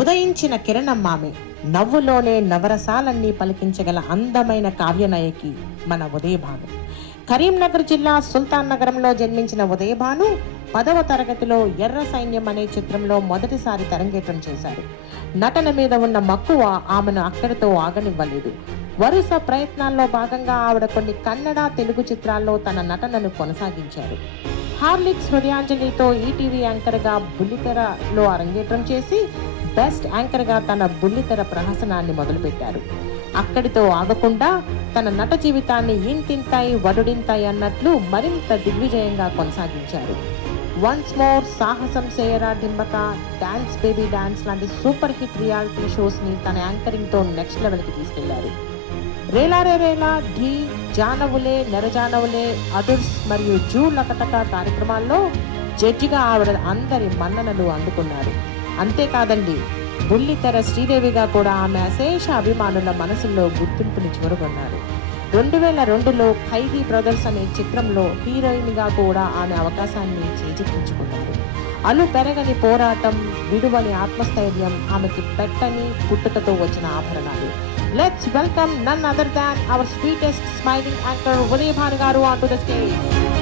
ఉదయించిన కిరణం ఆమె. నవ్వులోనే నవరసాలన్నీ పలికించగల అందమైన కావ్యనాయకి మన ఉదయభాను. కరీంనగర్ జిల్లా సుల్తాన్ నగరంలో జన్మించిన ఉదయభాను 10వ తరగతిలో ఎర్ర సైన్యం అనే చిత్రంలో మొదటిసారి తెరంగేట్రం చేశారు. నటన మీద ఉన్న మక్కువ ఆమెను అక్కడితో ఆగనివ్వలేదు. వరుస ప్రయత్నాల్లో భాగంగా ఆవిడ కొన్ని కన్నడ, తెలుగు చిత్రాల్లో తన నటనను కొనసాగించారు. హార్లిక్స్ హృదయాంజలితో ఈటీవీ యాంకర్గా బుల్లితెరలో అరంగేట్రం చేసి బెస్ట్ యాంకర్గా తన బుల్లితెర ప్రహసనాన్ని మొదలుపెట్టారు. అక్కడితో ఆగకుండా తన నట జీవితాన్ని ఇంతింతాయి వడుడింతాయి అన్నట్లు మరింత దిగ్విజయంగా కొనసాగించారు. వన్స్ మోర్, సాహసం సేయరా డింబక, డాన్స్ బేబీ డాన్స్ లాంటి సూపర్ హిట్ రియాలిటీ షోస్ని తన యాంకరింగ్తో నెక్స్ట్ లెవెల్కి తీసుకెళ్లారు. రేలారే రేలా, ఢీ, జానవులే, నెరజానవులే, అదుర్స్ మరియు జూ లకటక కార్యక్రమాల్లో జడ్జిగా ఆవిడ అందరి మన్ననలు అందుకున్నారు. అంతేకాదండి, బుల్లితెర శ్రీదేవిగా కూడా ఆమె అశేష అభిమానుల మనసుల్లో గుర్తింపుని చివరగొన్నారు. 2002లో ఖైదీ బ్రదర్స్ అనే చిత్రంలో హీరోయిన్గా కూడా ఆమె అవకాశాన్ని చేజిక్కించుకున్నారు. అలు పెరగని పోరాటం, విడువని ఆత్మస్థైర్యం ఆమెకి పెట్టని పుట్టుకతో వచ్చిన ఆభరణాలు. Let's welcome none other than our sweetest smiling actor Uday Bhanu garu onto the stage.